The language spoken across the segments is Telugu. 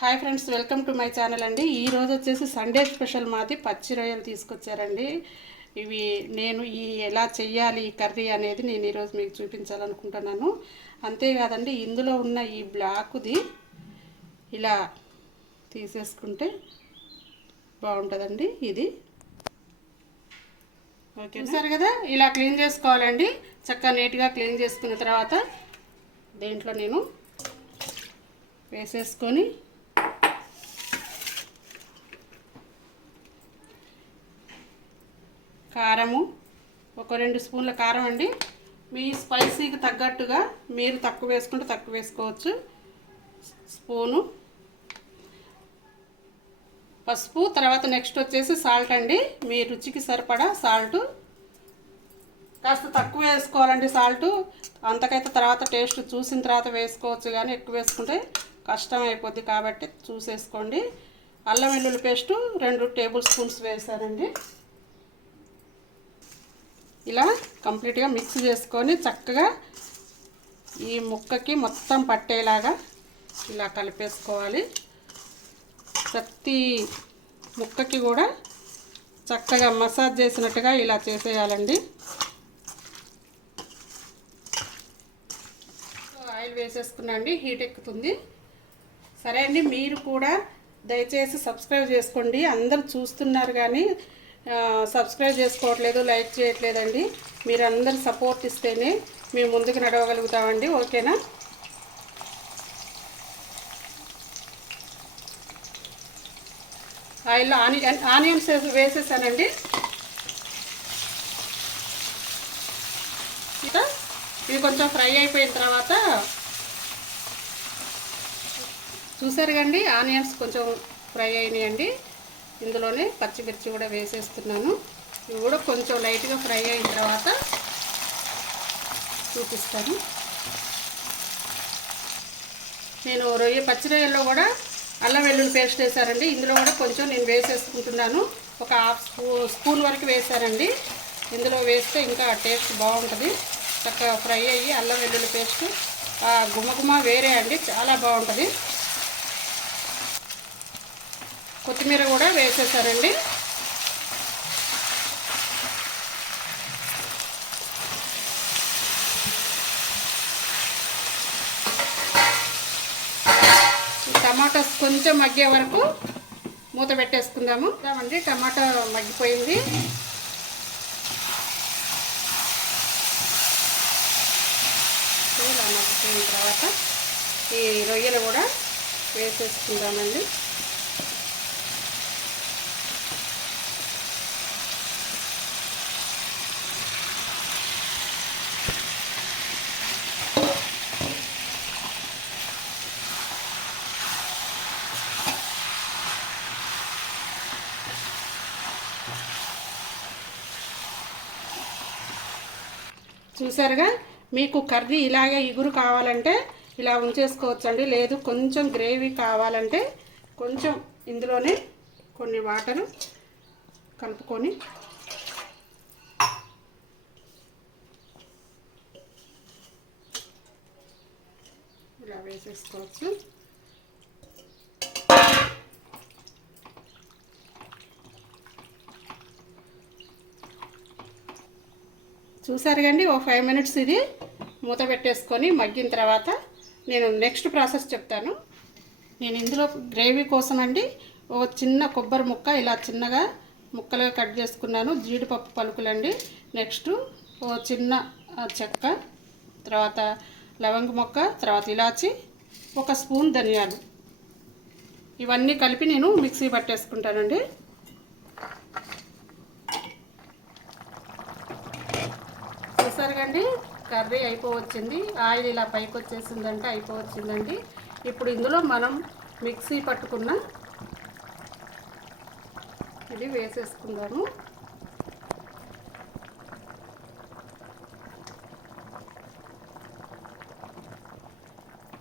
Hi friends welcome to my channel అండి. ఈ రోజు వచ్చేసి సండే స్పెషల్ మాది పచ్చి రొయ్యలు తీసుకొచ్చారండి. ఇవి నేను ఈ ఎలా చెయ్యాలి ఈ కర్రీ అనేది నేను ఈరోజు మీకు చూపించాలనుకుంటున్నాను. అంతేకాదండి ఇందులో ఉన్న ఈ బ్లాక్ది ఇలా తీసేసుకుంటే బాగుంటుందండి ఇది. ఓకే సరే కదా ఇలా క్లీన్ చేసుకోవాలండి. చక్కగా నీట్గా క్లీన్ చేసుకున్న తర్వాత దేంట్లో నేను వేసేసుకొని కారము. ఒక రెండు స్పూన్ల కారం అండి. మీ స్పైసీకి తగ్గట్టుగా మీరు తక్కువ వేసుకుంటే తక్కువ వేసుకోవచ్చు. స్పూను. పసుపు. తర్వాత నెక్స్ట్ వచ్చేసి సాల్ట్ అండి. మీ రుచికి సరిపడా సాల్ట్. కాస్త తక్కువ వేసుకోవాలండి సాల్ట్. అంతకైతే తర్వాత టేస్ట్ చూసిన తర్వాత వేసుకోవచ్చు కానీ ఎక్కువ వేసుకుంటే కష్టం అయిపోద్ది కాబట్టి చూసేసుకోండి. అల్లం వెల్లుల్లి పేస్టు రెండు టేబుల్ స్పూన్స్ వేసానండి. ఇలా కంప్లీట్గా మిక్స్ చేసుకొని చక్కగా ఈ ముక్కకి మొత్తం పట్టేలాగా ఇలా కలిపేసుకోవాలి. ప్రతి ముక్కకి కూడా చక్కగా మసాజ్ చేసినట్టుగా ఇలా చేసేయాలండి. ఆయిల్ వేసేసుకున్నాండి హీట్ ఎక్కుతుంది. సరే అండి మీరు కూడా దయచేసి సబ్స్క్రైబ్ చేసుకోండి. అందరు చూస్తున్నారు కానీ సబ్స్క్రైబ్ చేసుకోవట్లేదు లైక్ చేయట్లేదండి. మీరు అందరు సపోర్ట్ ఇస్తేనే మేము ముందుకు నడవగలుగుతామండి ఓకేనా? ఆయిల్లో ఆనియన్ ఆనియన్స్ వేసేసానండి. ఇంకా ఇది కొంచెం ఫ్రై అయిపోయిన తర్వాత చూసారు కండి ఆనియన్స్ కొంచెం ఫ్రై అయినాయండి. ఇందులోనే పచ్చిమిర్చి కూడా వేసేస్తున్నాను. ఇవి కూడా కొంచెం లైట్గా ఫ్రై అయిన తర్వాత చూపిస్తాను. నేను రొయ్య పచ్చి రొయ్యల్లో కూడా అల్లం వెల్లుల్లి పేస్ట్ వేసారండి ఇందులో కూడా కొంచెం నేను వేసేసుకుంటున్నాను. ఒక హాఫ్ స్పూన్ వరకు వేశారండి. ఇందులో వేస్తే ఇంకా టేస్ట్ బాగుంటుంది. చక్కగా ఫ్రై అయ్యి అల్లం వెల్లుల్లి పేస్ట్ గుమగుమ వేరే అండి. చాలా బాగుంటుంది. కొత్తిమీర కూడా వేసేసారండి. టమాటాస్ కొంచెం మగ్గే వరకు మూత పెట్టేసుకుందాము. అండి టమాటా మగ్గిపోయింది. ఇలా మగ్గిపోయిన తర్వాత ఈ రొయ్యలు కూడా వేసేసుకుందామండి. చూసారుగా? మీకు కర్రీ ఇలాగే ఇగురు కావాలంటే ఇలా ఉంచేసుకోవచ్చండి. లేదు కొంచెం గ్రేవీ కావాలంటే కొంచెం ఇందులోనే కొన్ని వాటరు కలుపుకొని ఇలా వేసేసుకోవచ్చు. చూసారు కండి ఓ ఫైవ్ మినిట్స్ ఇది మూత పెట్టేసుకొని మగ్గిన తర్వాత నేను నెక్స్ట్ ప్రాసెస్ చెప్తాను. నేను ఇందులో గ్రేవీ కోసం అండి ఓ చిన్న కొబ్బరి ముక్క ఇలా చిన్నగా ముక్కలుగా కట్ చేసుకున్నాను జీడిపప్పు పలుకులండి. నెక్స్ట్ ఓ చిన్న చెక్క తర్వాత లవంగ మొక్క తర్వాత ఇలాచి ఒక స్పూన్ ధనియాలు. ఇవన్నీ కలిపి నేను మిక్సీ పట్టేసుకుంటానండి. చూసారుగండి కర్రీ అయిపోవచ్చింది ఆయిల్ ఇలా పైకి వచ్చేసిందంటే అయిపోవచ్చిందండి. ఇప్పుడు ఇందులో మనం మిక్సీ పట్టుకున్న ఇది వేసేసుకుందాము.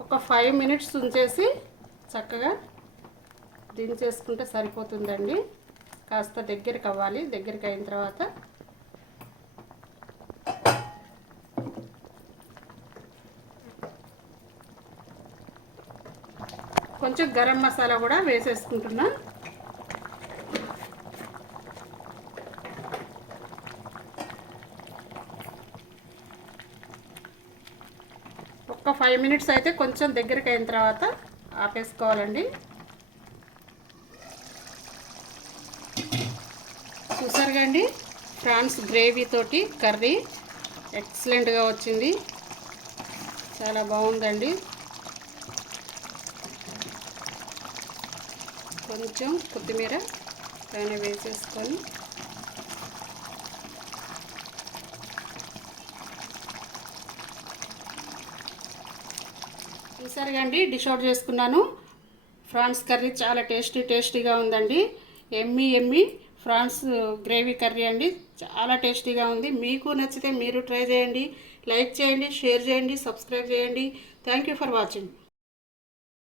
ఒక ఫైవ్ మినిట్స్ ఉంచేసి చక్కగా దించేసుకుంటే సరిపోతుందండి. కాస్త దగ్గరికి అవ్వాలి దగ్గరికి అయిన తర్వాత కొంచెం గరం మసాలా కూడా వేసేసుకుంటున్నా. ఒక్క ఫైవ్ మినిట్స్ అయితే కొంచెం దగ్గరికి అయిన తర్వాత ఆపేసుకోవాలండి. చూసారుగా అండి? ఫ్రాన్స్ గ్రేవీతోటి కర్రీ. ఎక్సలెంట్గా వచ్చింది. చాలా బాగుందండి. కొంచెం కొత్తిమీర పైన వేసేసుకొని చూసారుగా అండి డిష్ అవుట్ చేసుకున్నాను. ఫ్రాన్స్ కర్రీ చాలా టేస్టీ టేస్టీగా ఉందండి. Yummy yummy prawns gravy curry అండి. చాలా టేస్టీగా ఉంది. మీకు నచ్చితే మీరు ట్రై చేయండి లైక్ చేయండి షేర్ చేయండి సబ్స్క్రైబ్ చేయండి. Thank you for watching.